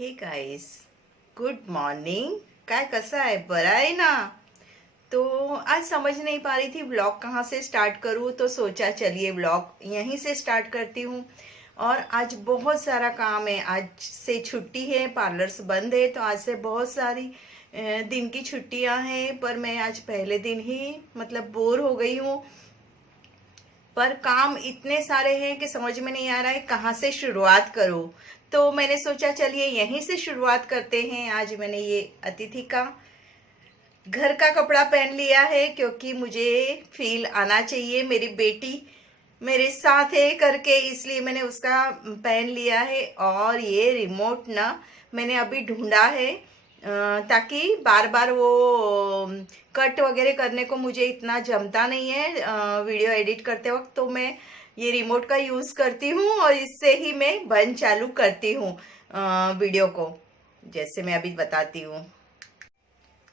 Hey guys, good morning. काय कसं आहे? बरं आहे ना? तो आज समझ नहीं पा रही थी व्लॉग कहाँ से स्टार्ट करूँ, तो सोचा चलिए व्लॉग यहीं से स्टार्ट करती हूँ। और आज बहुत सारा काम है, आज से छुट्टी है, पार्लर्स बंद है, तो आज से बहुत सारी दिन की छुट्टियां हैं। पर मैं आज पहले दिन ही मतलब बोर हो गई हूँ। पर काम इतने सारे हैं कि समझ में नहीं आ रहा है कहाँ से शुरुआत करूं। तो मैंने सोचा चलिए यहीं से शुरुआत करते हैं। आज मैंने ये अतिथि का घर का कपड़ा पहन लिया है क्योंकि मुझे फील आना चाहिए मेरी बेटी मेरे साथ है करके, इसलिए मैंने उसका पहन लिया है। और ये रिमोट ना मैंने अभी ढूंढा है ताकि बार बार वो कट वगैरह करने को मुझे इतना जमता नहीं है वीडियो एडिट करते वक्त, तो मैं ये रिमोट का यूज़ करती हूँ और इससे ही मैं बंद चालू करती हूँ वीडियो को, जैसे मैं अभी बताती हूँ।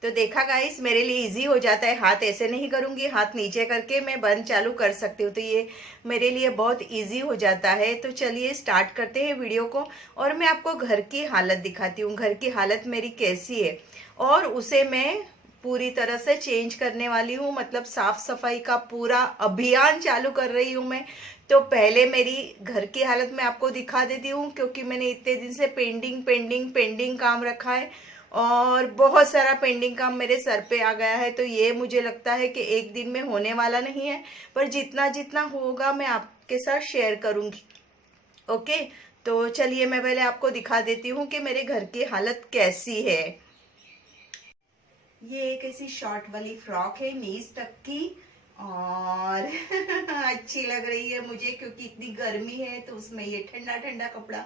तो देखा गाइस, मेरे लिए इजी हो जाता है, हाथ ऐसे नहीं करूंगी, हाथ नीचे करके मैं बंद चालू कर सकती हूँ, तो ये मेरे लिए बहुत इजी हो जाता है। तो चलिए स्टार्ट करते हैं वीडियो को। और मैं आपको घर की हालत दिखाती हूँ, घर की हालत मेरी कैसी है, और उसे मैं पूरी तरह से चेंज करने वाली हूँ। मतलब साफ सफाई का पूरा अभियान चालू कर रही हूँ मैं। तो पहले मेरी घर की हालत मैं आपको दिखा देती हूँ, क्योंकि मैंने इतने दिन से पेंडिंग पेंडिंग पेंडिंग काम रखा है और बहुत सारा पेंडिंग काम मेरे सर पे आ गया है। तो ये मुझे लगता है कि एक दिन में होने वाला नहीं है, पर जितना जितना होगा मैं आपके साथ शेयर करूंगी। ओके, तो चलिए मैं पहले आपको दिखा देती हूँ कि मेरे घर की हालत कैसी है। ये एक ऐसी शॉर्ट वाली फ्रॉक है, नीज तक की, और अच्छी लग रही है मुझे क्योंकि इतनी गर्मी है, तो उसमें ये ठंडा ठंडा कपड़ा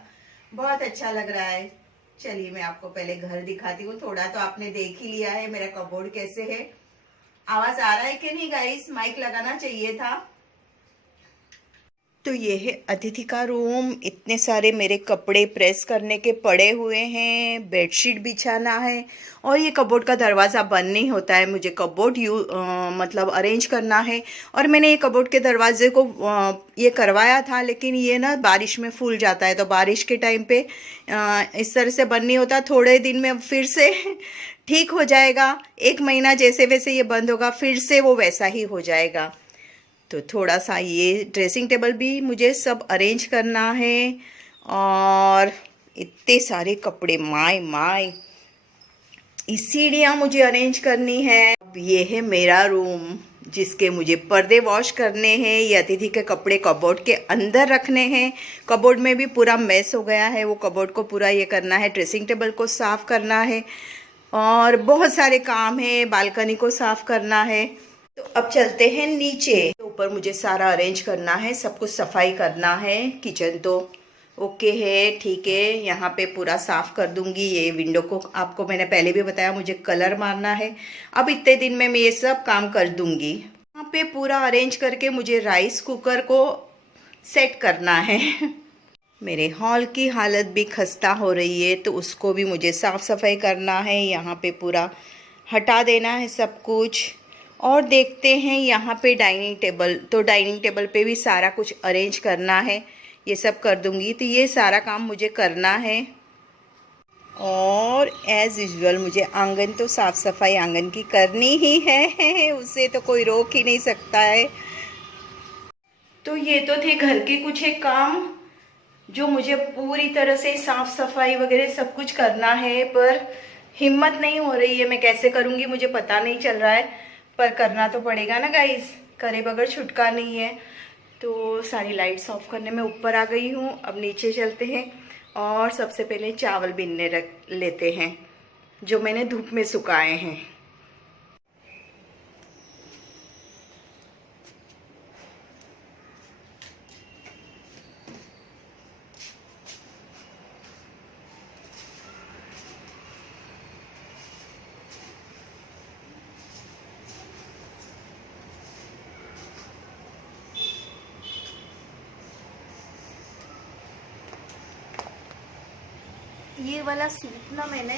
बहुत अच्छा लग रहा है। चलिए मैं आपको पहले घर दिखाती हूँ। थोड़ा तो आपने देख ही लिया है मेरा कबोर्ड कैसे है। आवाज आ रहा है कि नहीं गाइस? माइक लगाना चाहिए था। तो ये है अतिथि का रूम। इतने सारे मेरे कपड़े प्रेस करने के पड़े हुए हैं, बेडशीट बिछाना है, और ये कबोर्ड का दरवाज़ा बंद नहीं होता है, मुझे कबोर्ड मतलब अरेंज करना है। और मैंने ये कबोर्ड के दरवाजे को ये करवाया था, लेकिन ये ना बारिश में फूल जाता है, तो बारिश के टाइम पे इस तरह से बंद नहीं होता। थोड़े दिन में फिर से ठीक हो जाएगा, 1 महीना जैसे वैसे ये बंद होगा, फिर से वो वैसा ही हो जाएगा। तो थोड़ा सा ये ड्रेसिंग टेबल भी मुझे सब अरेंज करना है, और इतने सारे कपड़े, माय माय, सीढ़ियाँ मुझे अरेंज करनी है। अब ये है मेरा रूम जिसके मुझे पर्दे वॉश करने हैं। ये अतिथि के कपड़े कबोर्ड के अंदर रखने हैं। कबोर्ड में भी पूरा मैस हो गया है, वो कबोर्ड को पूरा ये करना है। ड्रेसिंग टेबल को साफ़ करना है, और बहुत सारे काम है, बालकनी को साफ़ करना है। तो अब चलते हैं नीचे। ऊपर मुझे सारा अरेंज करना है, सब कुछ सफाई करना है। किचन तो ओके है, ठीक है, यहाँ पे पूरा साफ कर दूंगी। ये विंडो को आपको मैंने पहले भी बताया मुझे कलर मारना है। अब इतने दिन में मैं ये सब काम कर दूंगी। यहाँ पे पूरा अरेंज करके मुझे राइस कुकर को सेट करना है। मेरे हॉल की हालत भी खस्ता हो रही है, तो उसको भी मुझे साफ सफाई करना है। यहाँ पे पूरा हटा देना है सब कुछ। और देखते हैं यहाँ पे डाइनिंग टेबल, तो डाइनिंग टेबल पे भी सारा कुछ अरेंज करना है, ये सब कर दूंगी। तो ये सारा काम मुझे करना है। और एज़ यूजुअल मुझे आंगन तो साफ़ सफाई आंगन की करनी ही है, उससे तो कोई रोक ही नहीं सकता है। तो ये तो थे घर के कुछ एक काम जो मुझे पूरी तरह से साफ़ सफाई वगैरह सब कुछ करना है, पर हिम्मत नहीं हो रही है, मैं कैसे करूँगी मुझे पता नहीं चल रहा है, पर करना तो पड़ेगा ना गाइस, करे बगैर छुटका नहीं है। तो सारी लाइट्स ऑफ करने में ऊपर आ गई हूँ। अब नीचे चलते हैं और सबसे पहले चावल बीनने रख लेते हैं जो मैंने धूप में सुखाए हैं। ये वाला सूट ना मैंने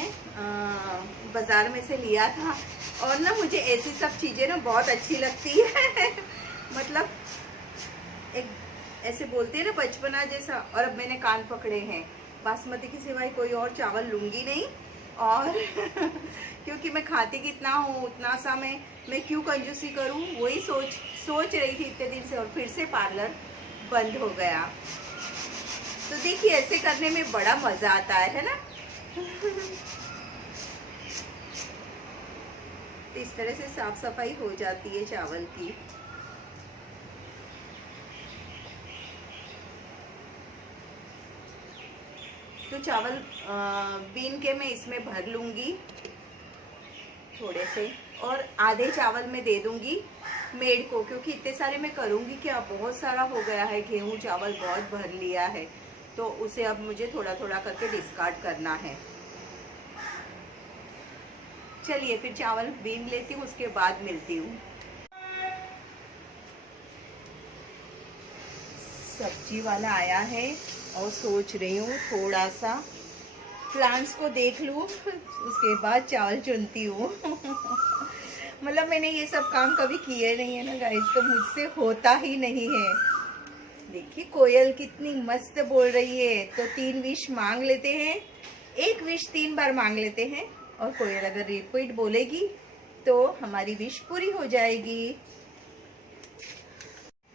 बाज़ार में से लिया था, और ना मुझे ऐसी सब चीज़ें ना बहुत अच्छी लगती है। मतलब एक ऐसे बोलते हैं ना बचपना जैसा। और अब मैंने कान पकड़े हैं, बासमती के सिवाय कोई और चावल लूँगी नहीं। और क्योंकि मैं खाती कितना हूँ उतना सा मैं क्यों कंजूसी करूँ, वही सोच रही थी इतने दिन से, और फिर से पार्लर बंद हो गया। तो देखिए ऐसे करने में बड़ा मज़ा आता है ना। इस तरह से साफ सफाई हो जाती है चावल की। तो चावल बीन के मैं इसमें भर लूँगी थोड़े से, और आधे चावल मैं दे दूँगी मेड को, क्योंकि इतने सारे मैं करूँगी क्या, बहुत सारा हो गया है, गेहूँ चावल बहुत भर लिया है, तो उसे अब मुझे थोड़ा थोड़ा करके डिस्कार्ड करना है। चलिए फिर चावल बीन लेती हूँ, उसके बाद मिलती हूँ। सब्जी वाला आया है और सोच रही हूँ थोड़ा सा प्लांट्स को देख लूँ, उसके बाद चावल चुनती हूँ। मतलब मैंने ये सब काम कभी किए नहीं है ना गाइस, तो मुझसे होता ही नहीं है। देखिए कोयल कितनी मस्त बोल रही है। तो 3 विश मांग लेते हैं, 1 विश 3 बार मांग लेते हैं, और कोयल अगर रिपीट बोलेगी तो हमारी विश पूरी हो जाएगी।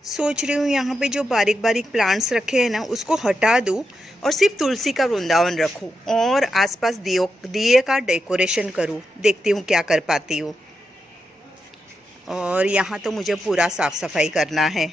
सोच रही हूँ यहाँ पे जो बारीक बारीक प्लांट्स रखे हैं ना, उसको हटा दूँ और सिर्फ तुलसी का वृंदावन रखूँ, और आसपास दिए का डेकोरेशन करूँ। देखती हूँ क्या कर पाती हूँ। और यहाँ तो मुझे पूरा साफ सफाई करना है।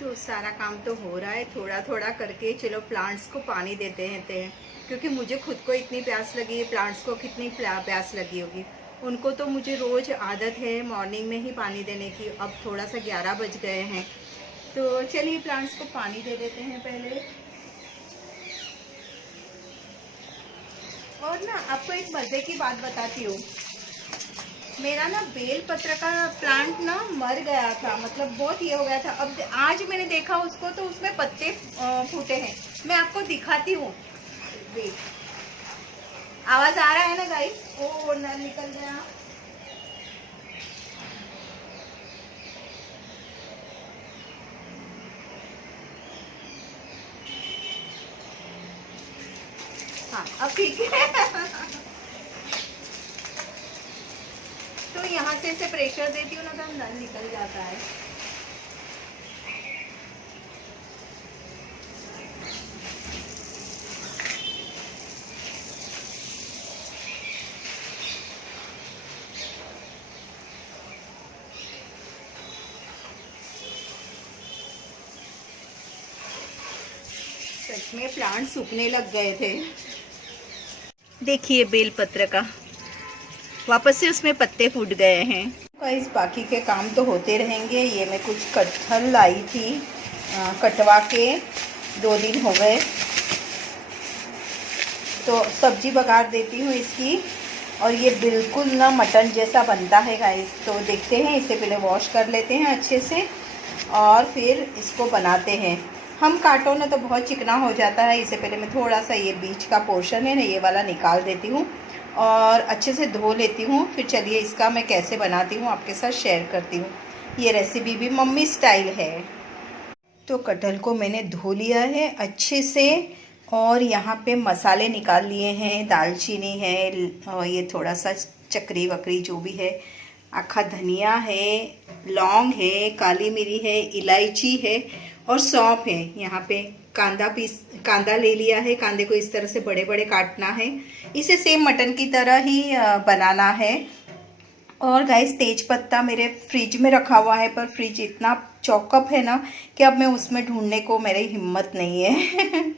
तो सारा काम तो हो रहा है थोड़ा थोड़ा करके। चलो प्लांट्स को पानी देते हैं, क्योंकि मुझे खुद को इतनी प्यास लगी है, प्लांट्स को कितनी प्यास लगी होगी। उनको तो मुझे रोज़ आदत है मॉर्निंग में ही पानी देने की। अब थोड़ा सा 11 बज गए हैं, तो चलिए प्लांट्स को पानी दे देते हैं पहले। और ना आपको एक मज़े की बात बताती हूँ, मेरा ना बेल पत्र का प्लांट ना मर गया था, मतलब बहुत ये हो गया था। अब आज मैंने देखा उसको, तो उसमें पत्ते फूटे हैं। मैं आपको दिखाती हूँ। आवाज आ रहा है ना गाइस? ओ नल निकल गया। हाँ अब ठीक है। तो यहाँ से इसे प्रेशर देती हूँ ना, तो नल निकल जाता है। सच में प्लांट सूखने लग गए थे। देखिए बेल पत्र का वापस से उसमें पत्ते फूट गए हैं। गाइस बाकी के काम तो होते रहेंगे। ये मैं कुछ कटहल लाई थी, कटवा के 2 दिन हो गए, तो सब्जी बघार देती हूँ इसकी। और ये बिल्कुल ना मटन जैसा बनता है गाइस। तो देखते हैं, इसे पहले वॉश कर लेते हैं अच्छे से और फिर इसको बनाते हैं। हम काटो ना तो बहुत चिकना हो जाता है। इसे पहले मैं थोड़ा सा ये बीच का पोर्शन है ना, ये वाला निकाल देती हूँ और अच्छे से धो लेती हूँ। फिर चलिए इसका मैं कैसे बनाती हूँ आपके साथ शेयर करती हूँ। ये रेसिपी भी मम्मी स्टाइल है। तो कटहल को मैंने धो लिया है अच्छे से और यहाँ पे मसाले निकाल लिए हैं। दालचीनी है और ये थोड़ा सा चक्री वक्री जो भी है, आखा धनिया है, लौंग है, काली मिरी है, इलायची है और सौंफ है। यहाँ पे कांदा ले लिया है। कांदे को इस तरह से बड़े बड़े काटना है। इसे सेम मटन की तरह ही बनाना है। और गाइस तेज पत्ता मेरे फ्रिज में रखा हुआ है, पर फ्रिज इतना चौकअप है ना कि अब मैं उसमें ढूंढने को मेरी हिम्मत नहीं है।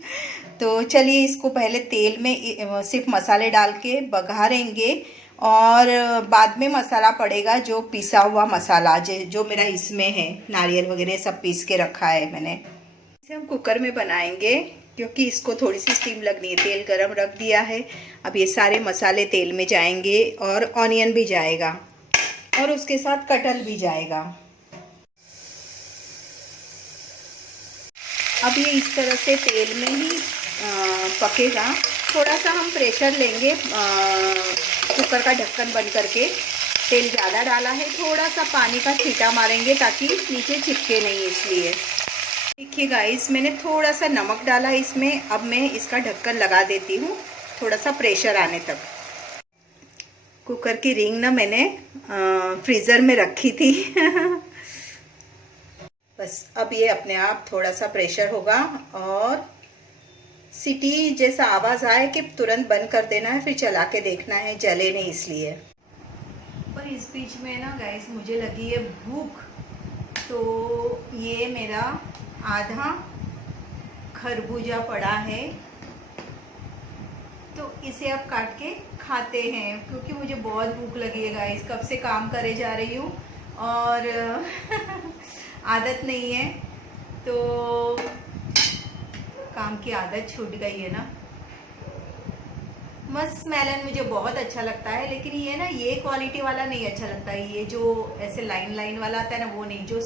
तो चलिए इसको पहले तेल में सिर्फ मसाले डाल के बघारेंगे और बाद में मसाला पड़ेगा, जो पिसा हुआ मसाला जो मेरा इसमें है, नारियल वगैरह सब पीस के रखा है मैंने। इसे हम कुकर में बनाएंगे क्योंकि इसको थोड़ी सी स्टीम लगनी है। तेल गरम रख दिया है। अब ये सारे मसाले तेल में जाएंगे और ऑनियन भी जाएगा और उसके साथ कटहल भी जाएगा। अब ये इस तरह से तेल में ही पकेगा। थोड़ा सा हम प्रेशर लेंगे कुकर का ढक्कन बंद करके। तेल ज़्यादा डाला है, थोड़ा सा पानी का छींटा मारेंगे ताकि नीचे चिपके नहीं, इसलिए। देखिए गाइस मैंने थोड़ा सा नमक डाला इसमें। अब मैं इसका ढक्कन लगा देती हूँ थोड़ा सा प्रेशर आने तक। कुकर की रिंग ना मैंने फ्रीज़र में रखी थी। बस अब ये अपने आप थोड़ा सा प्रेशर होगा और सीटी जैसा आवाज़ आए कि तुरंत बंद कर देना है, फिर चला के देखना है जले नहीं, इसलिए। और इस बीच में ना गाइस मुझे लगी है भूख, तो ये मेरा आधा खरबूजा पड़ा है, तो इसे अब काट के खाते हैं क्योंकि मुझे बहुत भूख लगी है गाइस। कब से काम करे जा रही हूँ और आदत नहीं है, तो काम की आदत छूट गई है ना। मस्क मेलन मुझे बहुत अच्छा लगता है, लेकिन ये ना ये क्वालिटी वाला नहीं अच्छा लगता है। ये जो ऐसे लाइन लाइन वाला आता है ना, वो नहीं। जो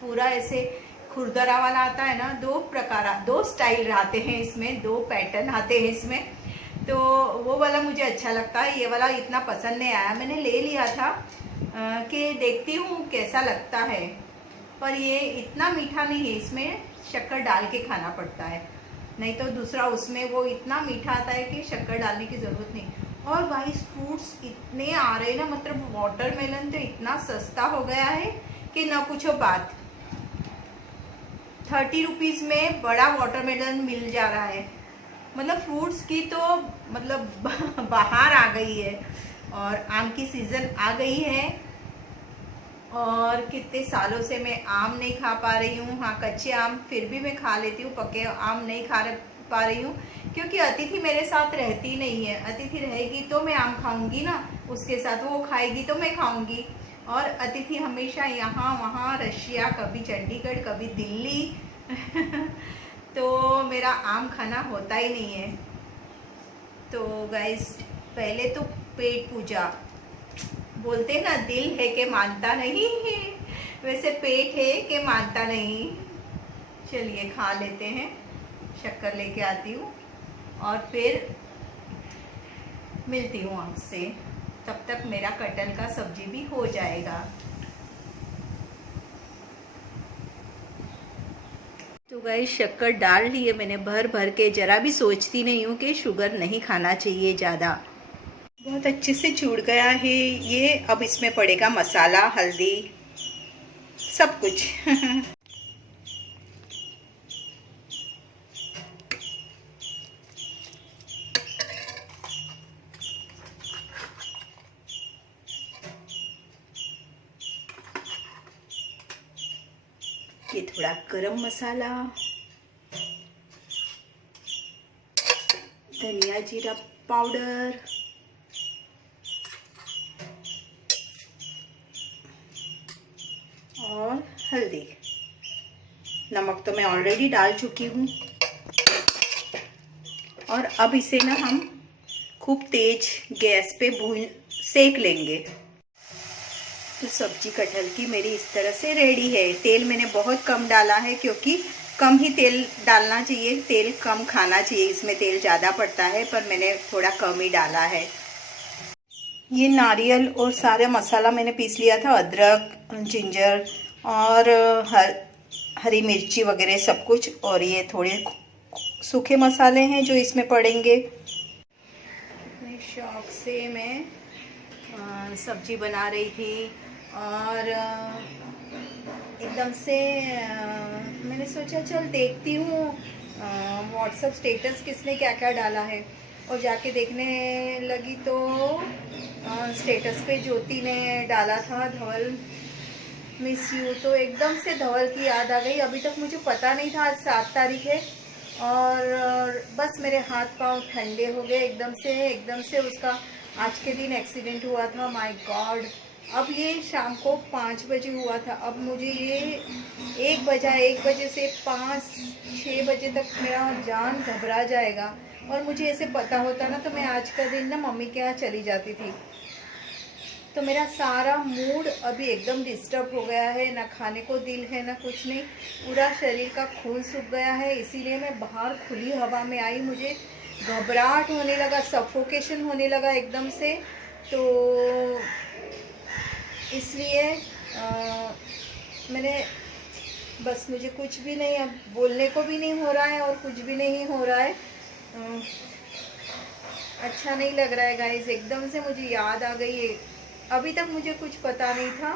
पूरा ऐसे खुरदरा वाला आता है ना, दो स्टाइल आते हैं इसमें, दो पैटर्न आते हैं इसमें, तो वो वाला मुझे अच्छा लगता है। ये वाला इतना पसंद नहीं आया। मैंने ले लिया था कि देखती हूँ कैसा लगता है, पर ये इतना मीठा नहीं है। इसमें शक्कर डाल के खाना पड़ता है, नहीं तो दूसरा उसमें वो इतना मीठा आता है कि शक्कर डालने की ज़रूरत नहीं। और गाइस फ्रूट्स इतने आ रहे हैं ना, मतलब वाटरमेलन तो इतना सस्ता हो गया है कि ना पूछो बात। 30 रुपीज़ में बड़ा वाटरमेलन मिल जा रहा है। मतलब फ्रूट्स की तो मतलब बाहर आ गई है और आम की सीज़न आ गई है। और कितने सालों से मैं आम नहीं खा पा रही हूँ। हाँ, कच्चे आम फिर भी मैं खा लेती हूँ, पके आम नहीं खा पा रही हूँ क्योंकि अतिथि मेरे साथ रहती नहीं है। अतिथि रहेगी तो मैं आम खाऊंगी ना, उसके साथ वो खाएगी तो मैं खाऊंगी। और अतिथि हमेशा यहाँ वहाँ, रशिया, कभी चंडीगढ़, कभी दिल्ली। तो मेरा आम खाना होता ही नहीं है। तो गाइस पहले तो पेट पूजा बोलते ना, दिल है कि मानता नहीं, वैसे पेट है कि मानता नहीं। चलिए खा लेते हैं। शक्कर लेके आती हूँ और फिर मिलती हूँ आपसे। तब तक मेरा कटहल का सब्जी भी हो जाएगा। तो गाइस शक्कर डाल लिए मैंने भर भर के। ज़रा भी सोचती नहीं हूँ कि शुगर नहीं खाना चाहिए ज़्यादा। बहुत अच्छे से जुड़ गया है ये। अब इसमें पड़ेगा मसाला, हल्दी, सब कुछ। ये थोड़ा गरम मसाला, धनिया जीरा पाउडर, और हल्दी। नमक तो मैं ऑलरेडी डाल चुकी हूँ। और अब इसे ना हम खूब तेज गैस पे सेक लेंगे। तो सब्जी कटहल की मेरी इस तरह से रेडी है। तेल मैंने बहुत कम डाला है क्योंकि कम ही तेल डालना चाहिए, तेल कम खाना चाहिए। इसमें तेल ज़्यादा पड़ता है, पर मैंने थोड़ा कम ही डाला है। ये नारियल और सारा मसाला मैंने पीस लिया था, अदरक, जिंजर और हरी मिर्ची वगैरह सब कुछ। और ये थोड़े सूखे मसाले हैं जो इसमें पड़ेंगे। अपने शौक से मैं सब्जी बना रही थी और एकदम से मैंने सोचा चल देखती हूँ व्हाट्सएप स्टेटस किसने क्या क्या डाला है, और जाके देखने लगी तो स्टेटस पे ज्योति ने डाला था धवल मिस यू। तो एकदम से धवल की याद आ गई। अभी तक मुझे पता नहीं था आज 7 तारीख है, और बस मेरे हाथ पांव ठंडे हो गए एकदम से उसका आज के दिन एक्सीडेंट हुआ था। माय गॉड, अब ये शाम को 5 बजे हुआ था, अब मुझे ये 1 बजे से 5-6 बजे तक मेरा जान घबरा जाएगा। और मुझे ऐसे पता होता ना तो मैं आज का दिन ना मम्मी के यहाँ चली जाती थी। तो मेरा सारा मूड अभी एकदम डिस्टर्ब हो गया है, ना खाने को दिल है ना कुछ नहीं, पूरा शरीर का खून सूख गया है। इसीलिए मैं बाहर खुली हवा में आई, मुझे घबराहट होने लगा, सफोकेशन होने लगा एकदम से। तो इसलिए मैंने बस, मुझे कुछ भी नहीं, अब बोलने को भी नहीं हो रहा है और कुछ भी नहीं हो रहा है। अच्छा नहीं लग रहा है गाइस। एकदम से मुझे याद आ गई है, अभी तक मुझे कुछ पता नहीं था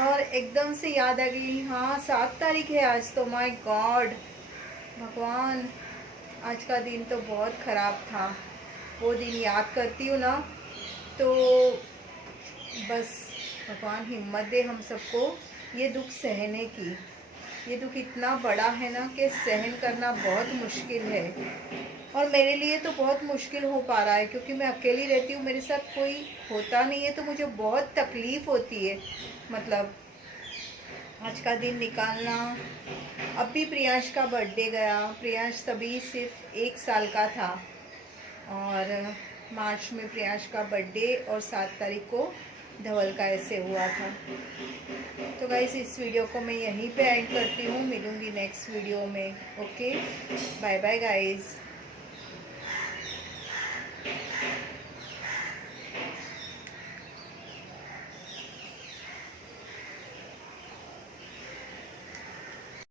और एकदम से याद आ गई, हाँ 7 तारीख है आज तो। माय गॉड भगवान, आज का दिन तो बहुत ख़राब था। वो दिन याद करती हूँ ना तो बस भगवान हिम्मत दे हम सबको ये दुख सहने की। ये दुख इतना बड़ा है ना कि सहन करना बहुत मुश्किल है, और मेरे लिए तो बहुत मुश्किल हो पा रहा है क्योंकि मैं अकेली रहती हूँ, मेरे साथ कोई होता नहीं है, तो मुझे बहुत तकलीफ़ होती है। मतलब आज का दिन निकालना। अब भी प्रियांश का बर्थडे गया, प्रियांश तभी सिर्फ 1 साल का था, और मार्च में प्रियांश का बर्थडे और 7 तारीख को धवल का ऐसे हुआ था। तो गाइस इस वीडियो को मैं यहीं पे एंड करती हूँ, मिलूँगी नेक्स्ट वीडियो में। Okay, bye bye guys.